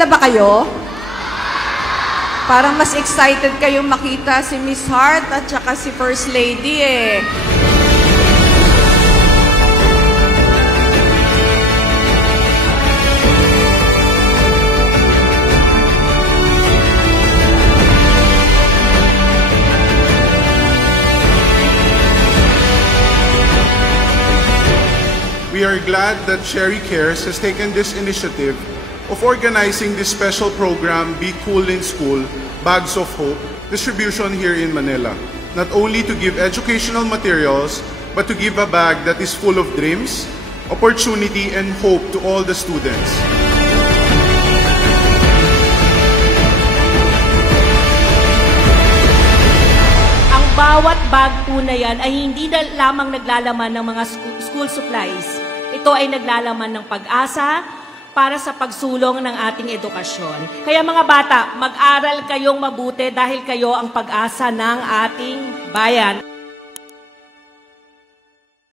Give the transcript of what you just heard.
Excited na ba kayo? Parang mas excited kayong makita si Miss Hart at saka si First Lady eh. We are glad that Sherry Cares has taken this initiative of organizing this special program, Be Cool in School, Bags of Hope, distribution here in Manila. Not only to give educational materials, but to give a bag that is full of dreams, opportunity, and hope to all the students. Ang bawat bag po na yan ay hindi na lamang naglalaman ng mga school supplies. Ito ay naglalaman ng pag-asa para sa pagsulong ng ating edukasyon. Kaya mga bata, mag-aral kayong mabuti dahil kayo ang pag-asa ng ating bayan.